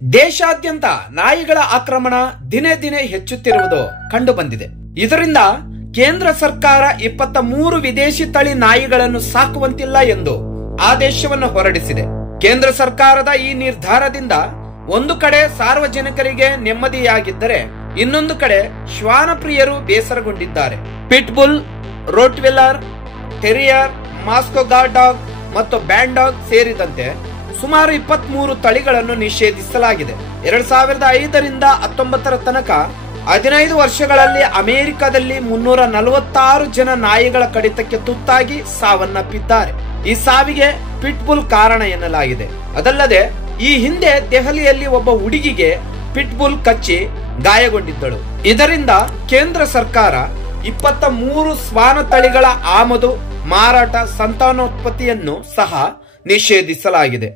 ದೇಶಾದ್ಯಂತ ನಾಯಿಗಳ ಆಕ್ರಮಣ ದಿನೇ ದಿನೇ ಹೆಚ್ಚುತ್ತಿರುವುದು ಕಂಡು ಬಂದಿದೆ. ಇದರಿಂದ ಕೇಂದ್ರ ಸರ್ಕಾರ 23 ವಿದೇಶಿ ತಳಿ ನಾಯಿಗಳನ್ನು ಸಾಕುವಂತಿಲ್ಲ ಎಂದು ಆದೇಶವನ್ನು ಹೊರಡಿಸಿದೆ. ಕೇಂದ್ರ ಸರ್ಕಾರದ ಈ ನಿರ್ಧಾರದಿಂದ ಒಂದು ಕಡೆ ಸಾರ್ವಜನಿಕರಿಗೆ ನೆಮ್ಮದಿಯಾಗಿದ್ದರೆ ಇನ್ನೊಂದು ಕಡೆ ಶ್ವಾನ ಪ್ರಿಯರು ಬೇಸರಗೊಂಡಿದ್ದಾರೆ. Pitbull, rottweiler, terrier, Moscow guard dog ಮತ್ತು ಬ್ಯಾಂಡ್ ಡಾಗ್ ಸೇರಿದಂತೆ ಸುಮಾರು 23 ತಳಿಗಳನ್ನು ನಿಷೇಧಿಸಲಾಗಿದೆ. 2005ರಿಂದ 2019 ತನಕ 15 ವರ್ಷಗಳಲ್ಲಿ ಅಮೆರಿಕದಲ್ಲಿ 346 ಜನ ನಾಯಿಗಳ ಕಡಿತಕ್ಕೆ ತುತ್ತಾಗಿ ಸಾವನ್ನಪ್ಪಿದ್ದಾರೆ. ಈ ಸಾವಿಗೆ ಪಿಟ್ಬುಲ್ ಕಾರಣ ಎನ್ನಲಾಗಿದೆ. ಅದಲ್ಲದೆ ಈ ಹಿಂದೆ ದೆಹಲಿಯಲ್ಲಿ ಒಬ್ಬ ಹುಡುಗಿಗೆ ಪಿಟ್ಬುಲ್ ಕಚ್ಚಿ ಗಾಯಗೊಂಡಿದ್ದಳು. ಇದರಿಂದ ಕೇಂದ್ರ ಸರ್ಕಾರ 23 ಶ್ವಾನ ತಳಿಗಳ ಆಮದು, ಮಾರಾಟ, ಸಂತಾನೋತ್ಪತ್ತಿಯನ್ನು ಸಹ ನಿಷೇಧಿಸಲಾಗಿದೆ.